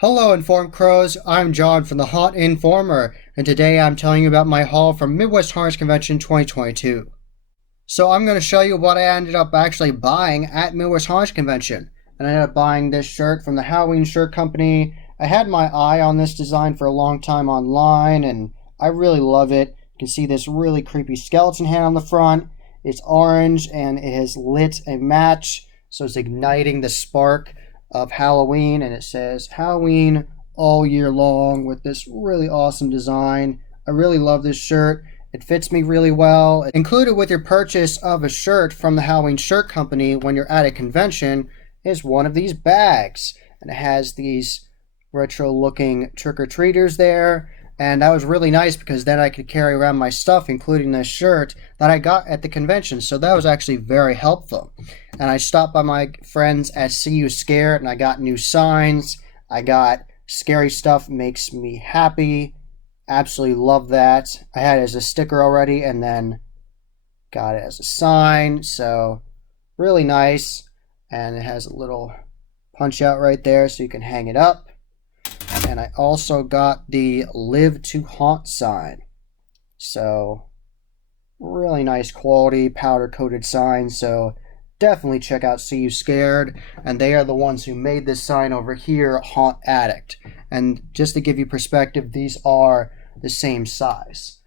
Hello, Informed Crows. I'm John from the Haunt Informer, and today I'm telling you about my haul from Midwest Haunters Convention 2022. So I'm going to show you what I ended up actually buying at Midwest Haunters Convention. And I ended up buying this shirt from the Halloween Shirt Company. I had my eye on this design for a long time online, and I really love it. You can see this really creepy skeleton hand on the front. It's orange, and it has lit a match, so it's igniting the spark of Halloween, and it says Halloween all year long with this really awesome design. I really love this shirt. It fits me really well. Included with your purchase of a shirt from the Halloween Shirt Company when you're at a convention is one of these bags, and it has these retro looking trick-or-treaters there. And that was really nice because then I could carry around my stuff, including this shirt that I got at the convention. So that was actually very helpful. And I stopped by my friends at See You Scared, and I got new signs. I got Scary Stuff Makes Me Happy. Absolutely love that. I had it as a sticker already, and then got it as a sign. So really nice. And it has a little punch out right there so you can hang it up. And I also got the Live to Haunt sign. So, really nice quality, powder coated sign. So, definitely check out See You Scared. And they are the ones who made this sign over here, Haunt Addict. And just to give you perspective, these are the same size.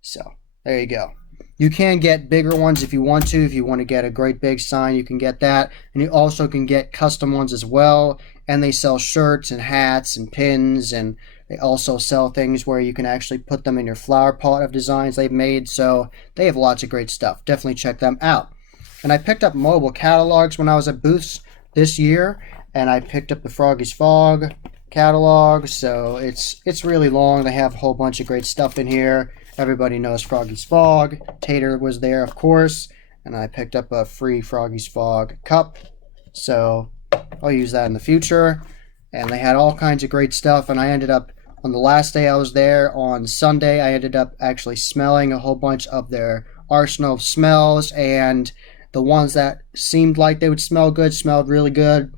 So, there you go. You can get bigger ones if you want to. If you want to get a great big sign, you can get that. And you also can get custom ones as well. And they sell shirts and hats and pins. And they also sell things where you can actually put them in your flower pot of designs they've made. So they have lots of great stuff. Definitely check them out. And I picked up mobile catalogs when I was at booths this year. And I picked up the Froggy's Fog catalog. So it's really long. They have a whole bunch of great stuff in here. Everybody knows Froggy's Fog. Tater was there, of course. And I picked up a free Froggy's Fog cup. So I'll use that in the future. And they had all kinds of great stuff. And I ended up, on the last day I was there, on Sunday, I ended up actually smelling a whole bunch of their arsenal of smells. And the ones that seemed like they would smell good smelled really good.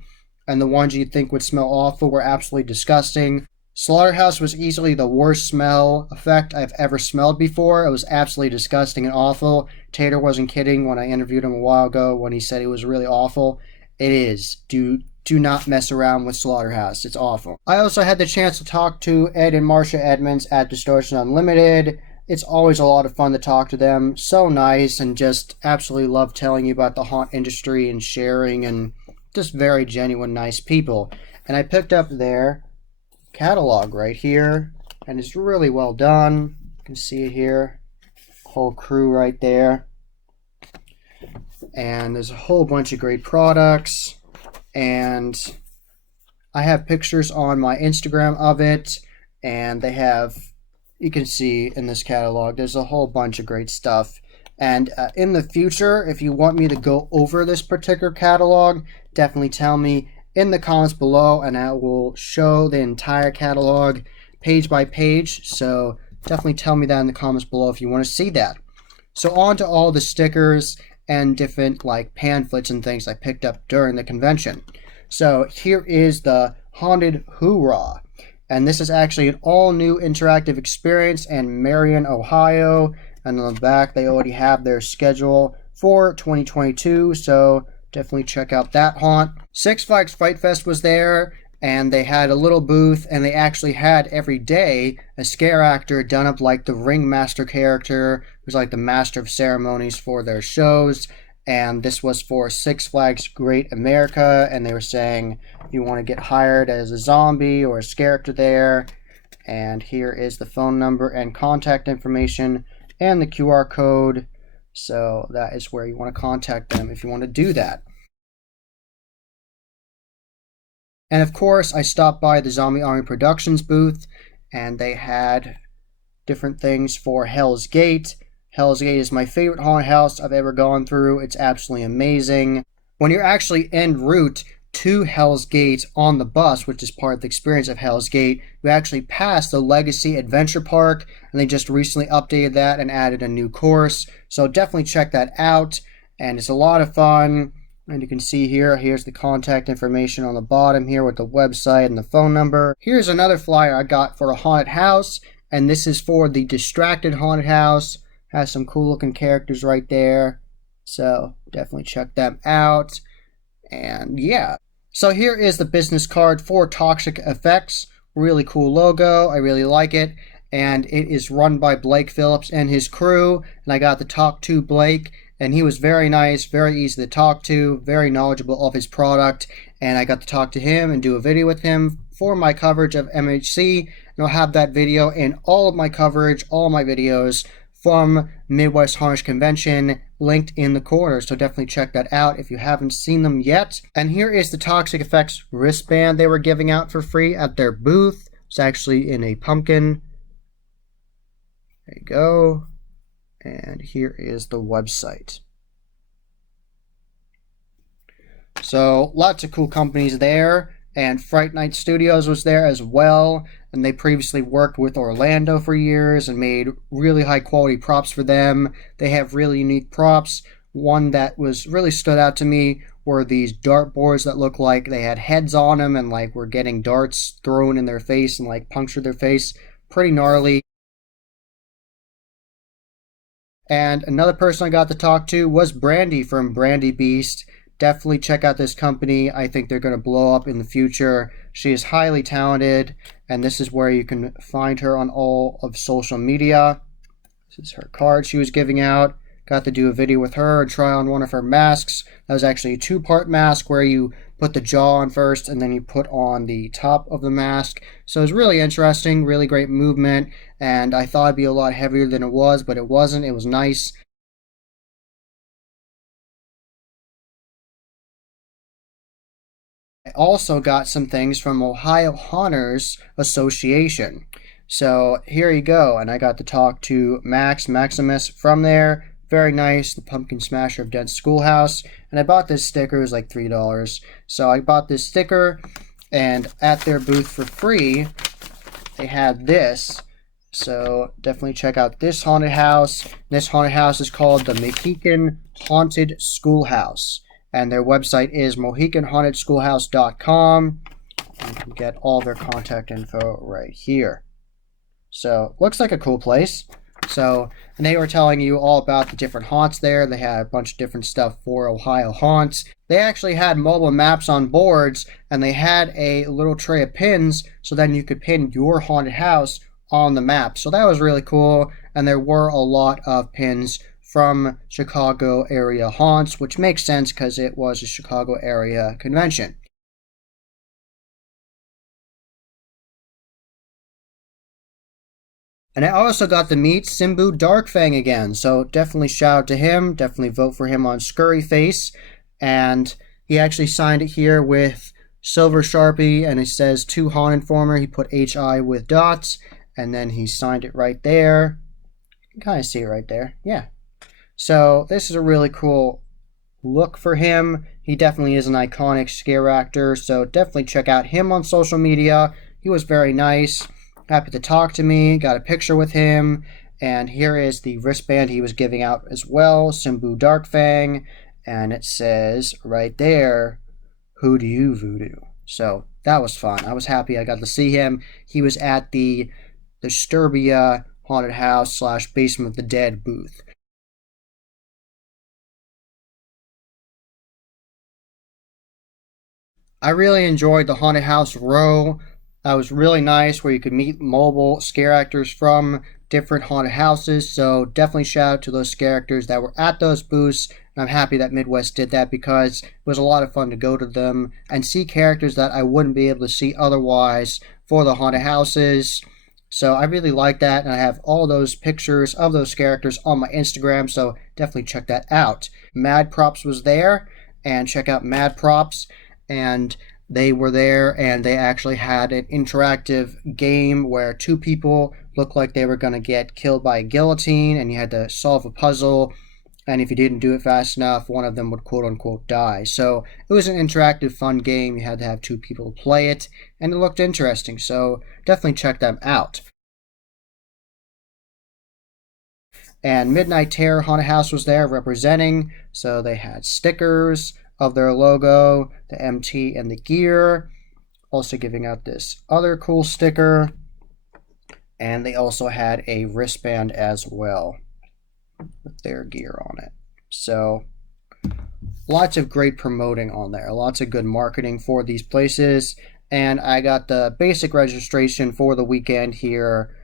And the ones you'd think would smell awful were absolutely disgusting. Slaughterhouse was easily the worst smell effect I've ever smelled before. It was absolutely disgusting and awful. Tater wasn't kidding when I interviewed him a while ago when he said it was really awful. It is. Do not mess around with Slaughterhouse. It's awful. I also had the chance to talk to Ed and Marcia Edmonds at Distortion Unlimited. It's always a lot of fun to talk to them. So nice, and just absolutely love telling you about the haunt industry and sharing, and just very genuine, nice people. And I picked up their catalog right here, and it's really well done. You can see it here, whole crew right there, and there's a whole bunch of great products, and I have pictures on my Instagram of it, and they have, you can see in this catalog, there's a whole bunch of great stuff. And in the future, if you want me to go over this particular catalog, definitely tell me in the comments below, and I will show the entire catalog page by page. So definitely tell me that in the comments below if you want to see that. So on to all the stickers and different like pamphlets and things I picked up during the convention. So here is the Haunted Hoorah. And this is actually an all new interactive experience in Marion, Ohio. And on the back they already have their schedule for 2022. So definitely check out that haunt. Six Flags Fright Fest was there, and they had a little booth, and they actually had every day a scare actor done up like the ringmaster character, who's like the master of ceremonies for their shows. And this was for Six Flags Great America, and they were saying you want to get hired as a zombie or a scare actor there. And here is the phone number and contact information and the QR code. So that is where you want to contact them if you want to do that. And of course, I stopped by the Zombie Army Productions booth, and they had different things for Hell's Gate. Hell's Gate is my favorite haunted house I've ever gone through. It's absolutely amazing. When you're actually en route to Hell's Gate on the bus, which is part of the experience of Hell's Gate, you actually pass the Legacy Adventure Park, and they just recently updated that and added a new course. So definitely check that out, and it's a lot of fun. And you can see here's the contact information on the bottom here with the website and the phone number. Here's another flyer I got for a haunted house, and this is for the Distracted Haunted House. Has some cool looking characters right there, so definitely check them out. And yeah, so here is the business card for Toxic Effects. Really cool logo, I really like it. And it is run by Blake Phillips and his crew, and I got to talk to Blake, and he was very nice, very easy to talk to, very knowledgeable of his product, and I got to talk to him and do a video with him for my coverage of MHC, and I'll have that video in all of my coverage, all my videos from Midwest Haunted Convention linked in the corner, so definitely check that out if you haven't seen them yet. And here is the Toxic Effects wristband they were giving out for free at their booth. It's actually in a pumpkin. There you go. And here is the website. So lots of cool companies there, and Fright Night Studios was there as well, and they previously worked with Orlando for years and made really high quality props for them. They have really unique props. One that was really stood out to me were these dart boards that look like they had heads on them and like were getting darts thrown in their face and like punctured their face. Pretty gnarly. And another person I got to talk to was Brandy from Brandy Beast. Definitely check out this company. I think they're going to blow up in the future. She is highly talented, and this is where you can find her on all of social media. This is her card she was giving out. Got to do a video with her and try on one of her masks. That was actually a two-part mask where you put the jaw on first and then you put on the top of the mask. So it was really interesting, really great movement, and I thought it'd be a lot heavier than it was, but it wasn't. It was nice. I also got some things from Ohio Haunters Association. So here you go, and I got to talk to Maximus from there. Very nice, the Pumpkin Smasher of Dead Schoolhouse. And I bought this sticker, it was like $3. So I bought this sticker, and at their booth for free, they had this. So definitely check out this haunted house. This haunted house is called the Mohican Haunted Schoolhouse. And their website is mohicanhauntedschoolhouse.com. You can get all their contact info right here. So, looks like a cool place. So, and they were telling you all about the different haunts there. They had a bunch of different stuff for Ohio haunts. They actually had mobile maps on boards, and they had a little tray of pins, so then you could pin your haunted house on the map. So that was really cool, and there were a lot of pins from Chicago area haunts, which makes sense because it was a Chicago area convention. And I also got to meet Simbu Darkfang again, so definitely shout out to him, definitely vote for him on Scurryface. And he actually signed it here with Silver Sharpie, and it says to Haunt Informer. He put HI with dots, and then he signed it right there. You can kind of see it right there, yeah. So this is a really cool look for him. He definitely is an iconic scare actor, so definitely check out him on social media. He was very nice. Happy to talk to me, got a picture with him, and here is the wristband he was giving out as well, Simbu Darkfang, and it says right there, "Who do you voodoo?" So that was fun. I was happy I got to see him. He was at the Disturbia Haunted House / Basement of the Dead booth. I really enjoyed the Haunted House Row. That was really nice, where you could meet mobile scare actors from different haunted houses. So definitely shout out to those scare actors that were at those booths. And I'm happy that Midwest did that because it was a lot of fun to go to them and see characters that I wouldn't be able to see otherwise for the haunted houses. So I really like that, and I have all those pictures of those characters on my Instagram, so definitely check that out. Mad Props was there, and check out Mad Props. And they were there, and they actually had an interactive game where two people looked like they were going to get killed by a guillotine, and you had to solve a puzzle, and if you didn't do it fast enough, one of them would quote-unquote die. So it was an interactive, fun game. You had to have two people play it, and it looked interesting, so definitely check them out. And Midnight Terror Haunted House was there representing, so they had stickers, of their logo, the MT and the gear. Also giving out this other cool sticker. And they also had a wristband as well with their gear on it. So lots of great promoting on there. Lots of good marketing for these places. And I got the basic registration for the weekend here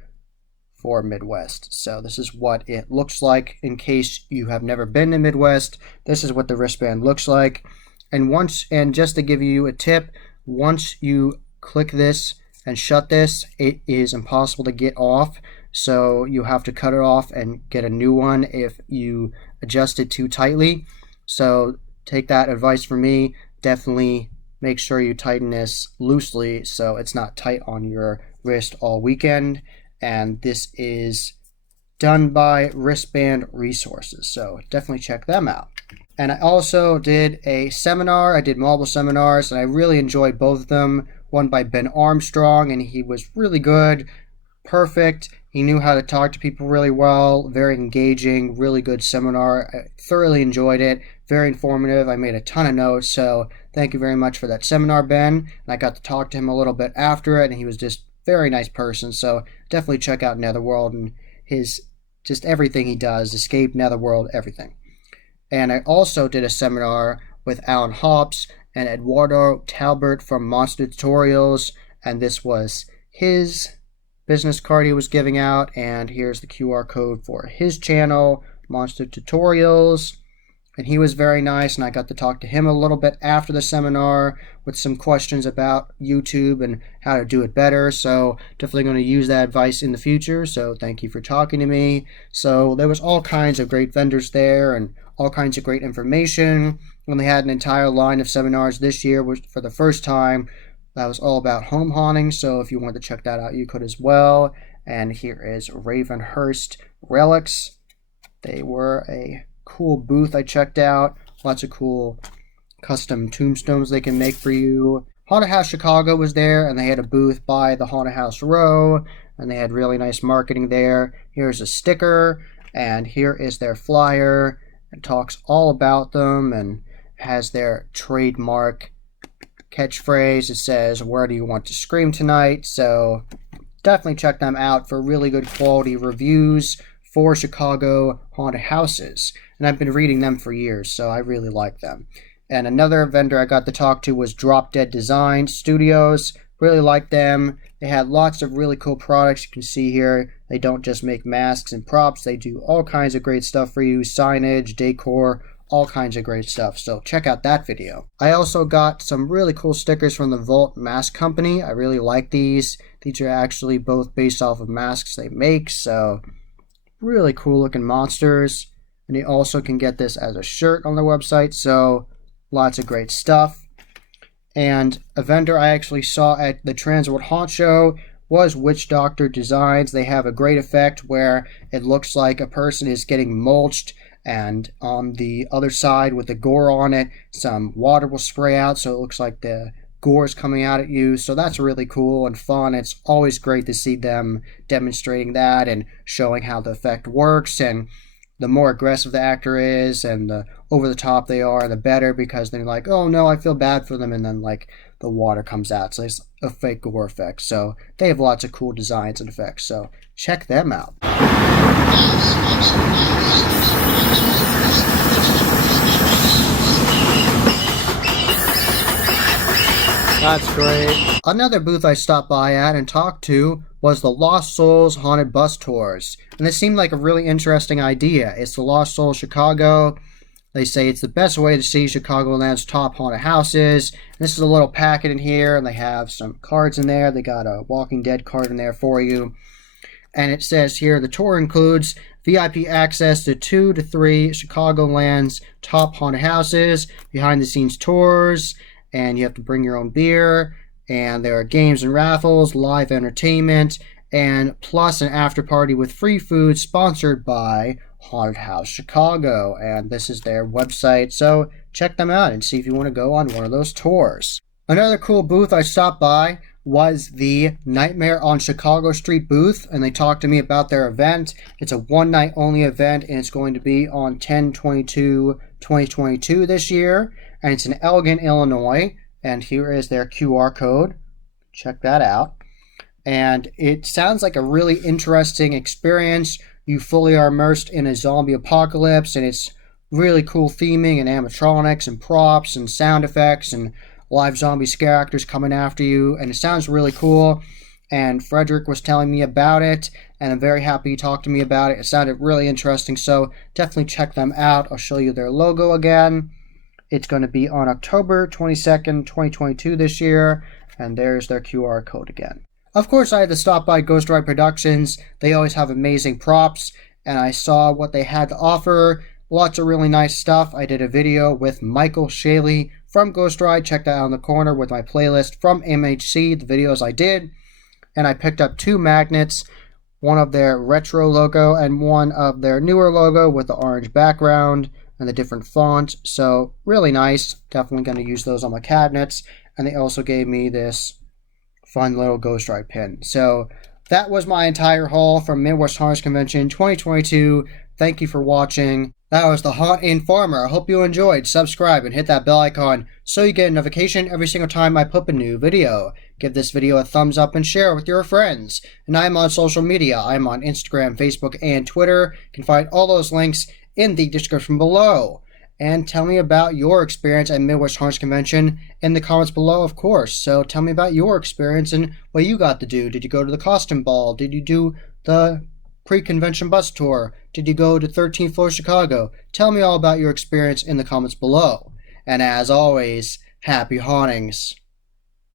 for Midwest. So this is what it looks like. In case you have never been to Midwest, this is what the wristband looks like. And just to give you a tip, once you click this and shut this, it is impossible to get off. So you have to cut it off and get a new one if you adjust it too tightly. So take that advice from me. Definitely make sure you tighten this loosely so it's not tight on your wrist all weekend. And this is done by Wristband Resources. So definitely check them out. And I also did a seminar. I did multiple seminars, and I really enjoyed both of them. One by Ben Armstrong, and he was really good, perfect. He knew how to talk to people really well, very engaging, really good seminar. I thoroughly enjoyed it, very informative. I made a ton of notes, so thank you very much for that seminar, Ben. And I got to talk to him a little bit after it, and he was just a very nice person. So definitely check out Netherworld and his just everything he does, Escape, Netherworld, everything. And I also did a seminar with Alan Hops and Eduardo Talbert from Monster Tutorials, and this was his business card he was giving out, and here's the QR code for his channel, Monster Tutorials. And he was very nice, and I got to talk to him a little bit after the seminar with some questions about YouTube and how to do it better. So definitely going to use that advice in the future. So thank you for talking to me. So there was all kinds of great vendors there and all kinds of great information. And they had an entire line of seminars this year, which for the first time, that was all about home haunting. So if you wanted to check that out, you could as well. And here is Ravenhurst Relics. They were a cool booth I checked out. Lots of cool custom tombstones they can make for you. Haunted House Chicago was there, and they had a booth by the Haunted House Row, and they had really nice marketing there. Here's a sticker, and here is their flyer. It talks all about them and has their trademark catchphrase. It says, "Where do you want to scream tonight?" So definitely check them out for really good quality reviews for Chicago haunted houses. And I've been reading them for years, so I really like them. And another vendor I got to talk to was Drop Dead Design Studios. Really like them. They had lots of really cool products. You can see here, they don't just make masks and props. They do all kinds of great stuff for you. Signage, decor, all kinds of great stuff. So check out that video. I also got some really cool stickers from the Vault Mask Company. I really like these. These are actually both based off of masks they make. So really cool looking monsters. And you also can get this as a shirt on their website. So lots of great stuff. And a vendor I actually saw at the Transworld Haunt Show was Witch Doctor Designs. They have a great effect where it looks like a person is getting mulched, and on the other side with the gore on it, some water will spray out, so it looks like the gore is coming out at you. So that's really cool and fun. It's always great to see them demonstrating that and showing how the effect works. And the more aggressive the actor is and the over the top they are, the better, because they're like, oh no, I feel bad for them, and then like the water comes out. So it's a fake gore effect. So they have lots of cool designs and effects. So check them out. That's great. Another booth I stopped by at and talked to was the Lost Souls Haunted Bus Tours. And this seemed like a really interesting idea. It's the Lost Souls Chicago. They say it's the best way to see Chicagoland's top haunted houses. And this is a little packet in here, and they have some cards in there. They got a Walking Dead card in there for you. And it says here, the tour includes VIP access to 2 to 3 Chicagoland's top haunted houses, behind-the-scenes tours, and you have to bring your own beer, and there are games and raffles, live entertainment, and plus an after party with free food sponsored by Haunted House Chicago. And this is their website, so check them out and see if you want to go on one of those tours. Another cool booth I stopped by was the Nightmare on Chicago Street booth, and they talked to me about their event. It's a one-night only event, and it's going to be on 10/22/2022 this year. and it's in Elgin, Illinois. And here is their QR code. Check that out. And it sounds like a really interesting experience. You fully are immersed in a zombie apocalypse, and it's really cool theming and animatronics and props and sound effects and live zombie scare actors coming after you, and it sounds really cool. And Frederick was telling me about it, and I'm very happy he talked to me about it. It sounded really interesting, so definitely check them out. I'll show you their logo again. It's going to be on October 22nd, 2022 this year, and there's their QR code again. Of course, I had to stop by Ghost Ride Productions. They always have amazing props, and I saw what they had to offer. Lots of really nice stuff. I did a video with Michael Shaley from Ghost Ride. Check that out in the corner with my playlist from MHC, the videos I did. And I picked up 2 magnets, one of their retro logo and one of their newer logo with the orange background and the different fonts. So really nice. Definitely going to use those on my cabinets. And they also gave me this fun little Ghost Ride pin. So that was my entire haul from Midwest Haunts Convention 2022. Thank you for watching. That was the Haunt Informer. I hope you enjoyed. Subscribe and hit that bell icon so you get a notification every single time I put up a new video. Give this video a thumbs up and share with your friends. And I'm on social media. I'm on Instagram, Facebook, and Twitter. You can find all those links in the description below. And tell me about your experience at Midwest Haunts Convention in the comments below, of course. So tell me about your experience and what you got to do. Did you go to the costume ball? Did you do the pre-convention bus tour? Did you go to 13th floor Chicago? Tell me all about your experience in the comments below. And as always, happy hauntings.